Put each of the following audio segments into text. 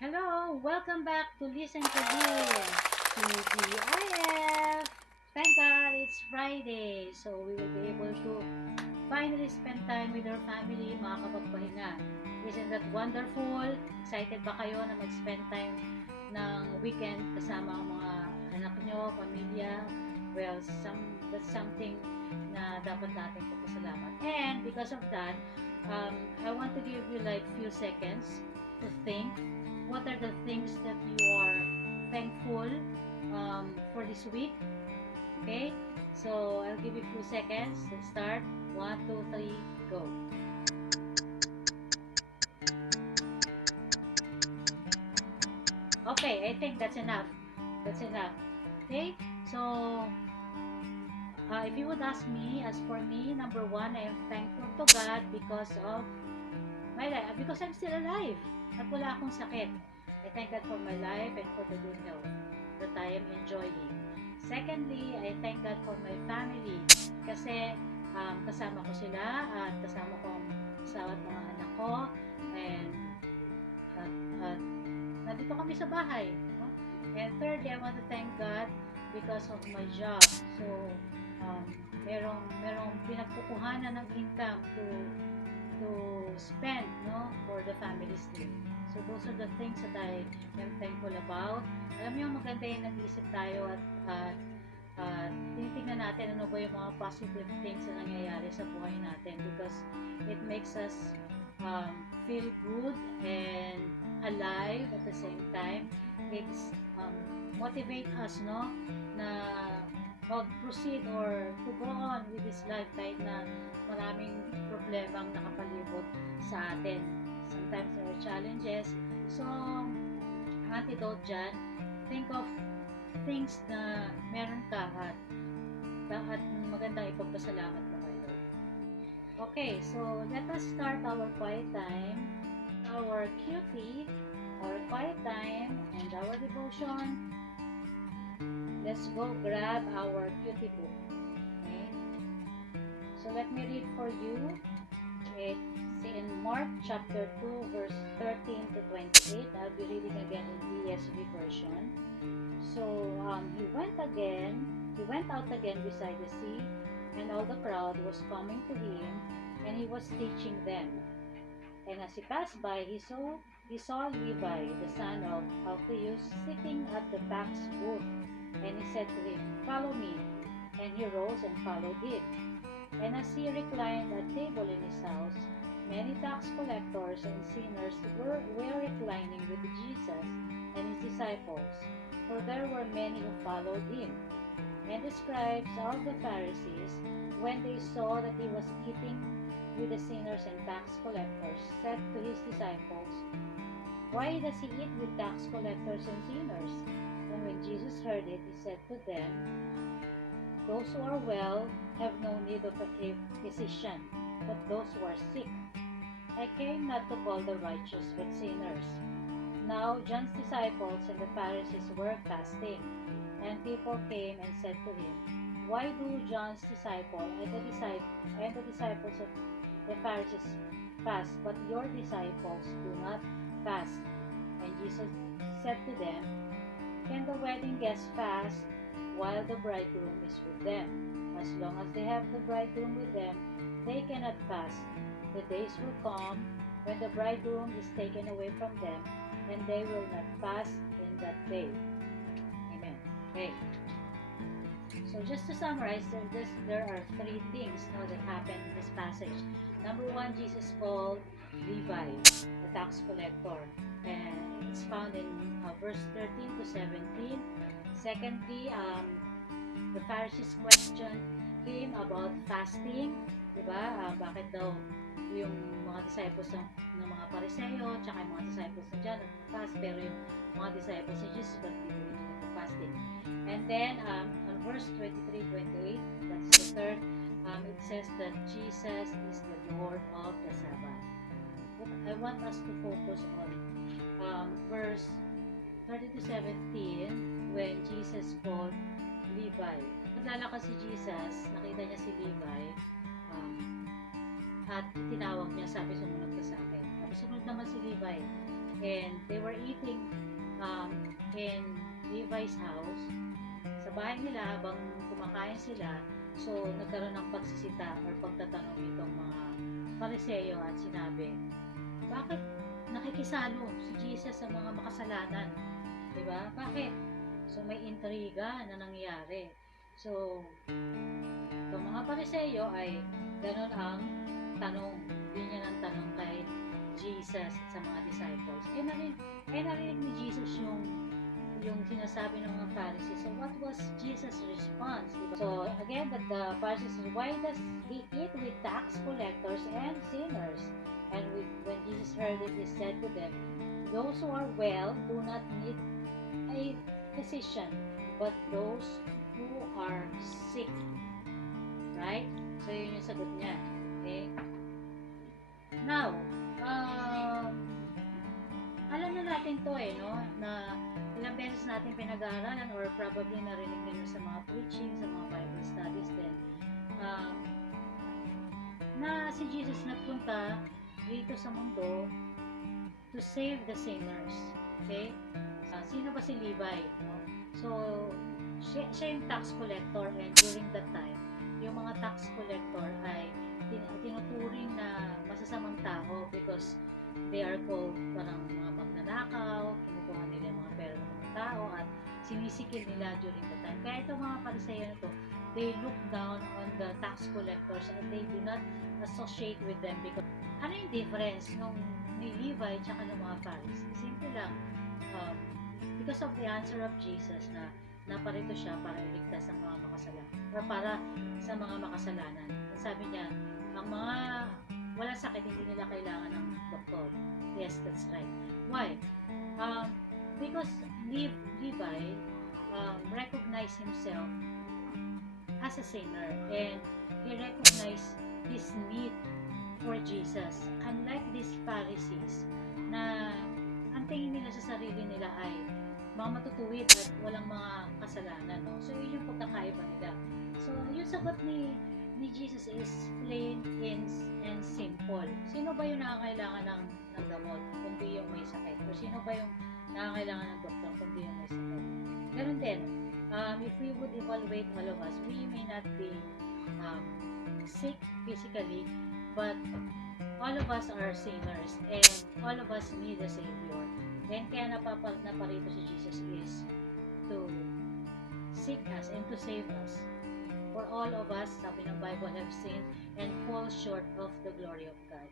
Hello, welcome back to Listen to Lynn to GIF. Thank God it's Friday, so we will be able to finally spend time with our family, makakapagpahinga. Isn't that wonderful? Excited ba kayo na mag-spend time ng weekend kasama ang mga anak nyo, pamilya? Well, that's something na dapat natin pagpasalamat. And because of that, I want to give you like few seconds to think what are the things that you are thankful for this week. Okay, so I'll give you a few seconds. Let's start. 1, 2, 3, go. Okay, I think that's enough. That's enough. Okay, so if you would ask me, as for me, number one, I am thankful to God because of my life, because I'm still alive at wala akong sakit. I thank God for my life and for the good health that I am enjoying. Secondly, I thank God for my family kasi kasama ko sila at kasama ko ang asawa at mga anak ko and at nandito kami sa bahay. No? And thirdly, I want to thank God because of my job. So, um, merong pinagkukuhanan ng income to spend, no, for the family's need. So those are the things that I am thankful about. Alam mo yung maganda yung nag-iisip tayo at tinitingnan natin ano ba yung mga positive things na nangyayari sa buhay natin because it makes us feel good and alive at the same time. It's motivate us, no, na mag-proceed or to go on with this life kahit na maraming problemang nakapalibot sa atin. Sometimes there are challenges. So, antidote dyan, think of things na meron ka at magandang ipagpasalamat mo kay Lord. Okay, so let us start our quiet time, our QT, our quiet time, and our devotion. Let's go grab our QT book. Okay? So let me read for you. It's in Mark chapter 2 verse 13 to 28. I'll be reading again in ESV version. So he went out again beside the sea, and all the crowd was coming to him, and he was teaching them. And as he passed by, he saw Levi, the son of Alphaeus, sitting at the tax booth, and he said to him, "Follow me." And he rose and followed him. And as he reclined at table in his house, many tax collectors and sinners were reclining with Jesus and his disciples, for there were many who followed him. And the scribes of the Pharisees, when they saw that he was eating with the sinners and tax collectors, said to his disciples, "Why does he eat with tax collectors and sinners?" And when Jesus heard it, he said to them, "Those who are well have no need of a physician, but those who are sick. I came not to call the righteous, but sinners." Now John's disciples and the Pharisees were fasting, and people came and said to him, "Why do John's disciples and the disciples of the Pharisees fast, but your disciples do not fast?" And Jesus said to them, "Can the wedding guests fast while the bridegroom is with them? As long as they have the bridegroom with them, they cannot fast. The days will come when the bridegroom is taken away from them, and they will not fast in that day." Amen. Okay. So just to summarize, there are three things that happen in this passage. Number one, Jesus called Levi, the tax collector, and it's found in verse 13 to 17. Secondly, the Pharisees questioned him about fasting, diba? Bakit daw yung mga disciples ng mga Pariseo, tsaka yung mga disciples na dyan nag-fast, pero yung mga disciples ni Jesus, ba't di nila fasting? And then, on verse 23-28, that's the third, it says that Jesus is the Lord of the Sabbath. But I want us to focus on verse 30 to 17, when Jesus called Levi. Naglalakad si Jesus, nakita niya si Levi, at tinawag niya, sabi, "Sumunod ka sa akin." Tapos sumunod naman si Levi. And they were eating in Levi's house. Sa bahay nila, habang kumakain sila, so nagkaroon ng pagsisita or pagtatanong itong mga Pariseo at sinabi, bakit nakikisalo si Jesus sa mga makasalanan? Diba? Bakit? So may intriga na nangyayari. So, itong mga Pariseo ay ganun ang tanong, linya ng tanong kay Jesus at sa mga disciples. Narinig ni Jesus yung sinasabi ng mga Pharisees. So, what was Jesus' response? Diba? So, again, that the Pharisees said, why does he eat with tax collectors and sinners? And when Jesus heard it, he said to them, those who are well do not need a physician, but those who are sick. Right? So, yun yung sagot niya. Okay? Now, alam na natin to no? Na ilang beses natin pinag-aaralan or probably narinig nyo sa mga preaching, sa mga Bible studies din, na si Jesus nagpunta dito sa mundo to save the sinners. Okay? Sino ba si Levi? No? So, siya yung tax collector, and during that time, yung mga tax collector ay tinuturing na masasamang tao because they are called parang mga magnanakaw, kinukuha nila yung mga pera ng mga tao at sinisikil nila during the time. Kaya itong mga Pariseo na to, they look down on the tax collectors and they do not associate with them because ano yung difference nung ni Levi at ng mga Pharisees? Simple lang. Because of the answer of Jesus na naparito siya para iligtas ang mga makasalanan or para sa mga makasalanan. Sabi niya, ang mga walang sakit hindi nila kailangan ng doktor. Yes, that's right. Why? Because Levi recognized himself as a sinner and he recognized his need for Jesus. Unlike these Pharisees na ang tingin nila sa sarili nila ay mga matutuwid at walang mga kasalanan. No? So, yun yung pagkakaiba nila. So, yung sagot ni Jesus is plain and simple. Sino ba yung nakakailangan ng gamot kundi yung may sakit? O sino ba yung nakakailangan ng doktor kundi yung may sakit? Ganun din, if we would evaluate all of us, we may not be sick physically, but all of us are sinners and all of us need a Savior. And kaya naparito si Jesus is to seek us and to save us. For all of us, sabi ng Bible, have sinned and fall short of the glory of God.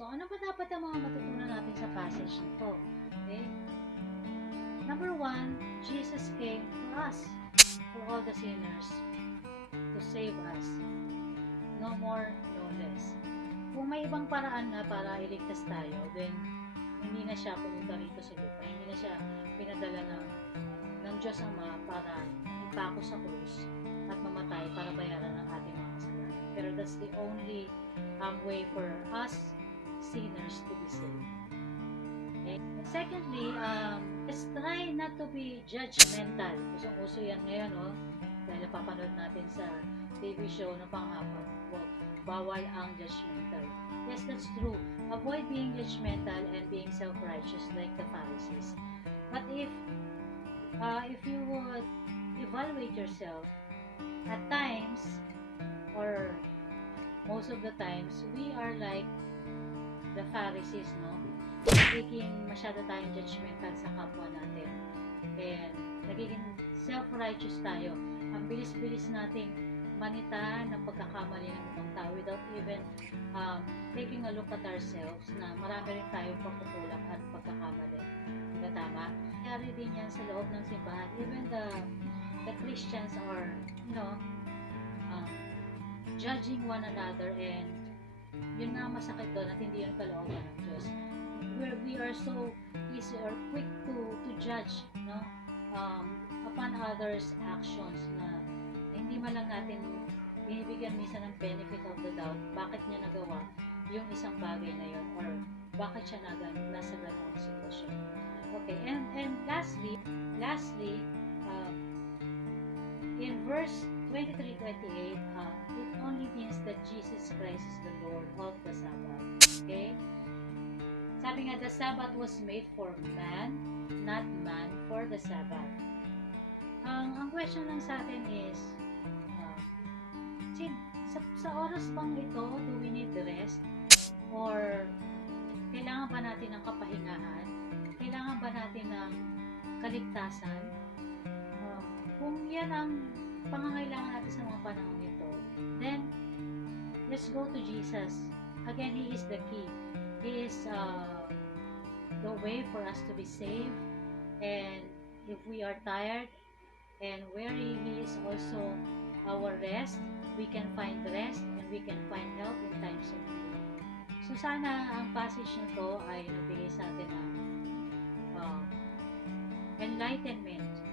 So, ano ba dapat ang mga matutunan natin sa passage nito? Okay? Number 1, Jesus came for us, for all the sinners, to save us. No more, no less. Kung may ibang paraan na para iligtas tayo, then hindi na siya pumunta rito sa lupa. Hindi na siya pinadala ng Diyos Ama para ipako sa krus at mamatay para bayaran ng ating mga kasalanan. Pero that's the only way for us sinners to be saved. Okay? And secondly, let's try not to be judgmental. Usong-uso yan ngayon, no? Dahil napapanood natin sa TV show na panghapon. Bawal ang judgmental. Yes, that's true. Avoid being judgmental and being self-righteous like the Pharisees. But if you would evaluate yourself, at times, or most of the times, we are like the Pharisees, no? Nagiging masyado tayong judgmental sa kapwa natin. And nagiging self-righteous tayo. Ang bilis-bilis nating manita ng pagkakamali ng ibang tao without even taking a look at ourselves na marami rin tayong pagkukulang at pagkakamali. Diba tama? Kaya din yan sa loob ng simbahan. Even the Christians are, judging one another, and yun nga masakit doon at hindi yun kalooban ng Diyos. We are so easy or quick to judge, upon others' actions na hindi man lang natin binibigyan minsan ng benefit of the doubt bakit niya nagawa yung isang bagay na yun or bakit siya nasa ganong sitwasyon. Okay, and lastly, in verse 23-28, it only means that Jesus Christ is the Lord of the Sabbath. Okay? Sabi nga, the Sabbath was made for man, not man for the Sabbath. Ang question lang sa atin is, uh, sa oras bang ito, do we need the rest? Or kailangan ba natin ng kapahingahan? Kailangan ba natin ng kaligtasan? Kung yan ang pangangailangan natin sa mga panahon ito, then let's go to Jesus. Again, He is the key. He is the way for us to be saved. And if we are tired and weary, He is also our rest. We can find rest and we can find help in times of need. So sana ang passage na to ay nabigay sa atin ng enlightenment,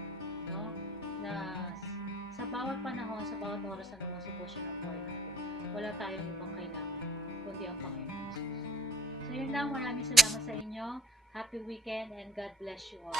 no? Na sa bawat panahon, sa bawat oras na naman sitwasyon ng buhay natin, wala tayong ibang kailangan kundi ang Panginoon Jesus. So yun lang, maraming salamat sa inyo. Happy weekend and God bless you all.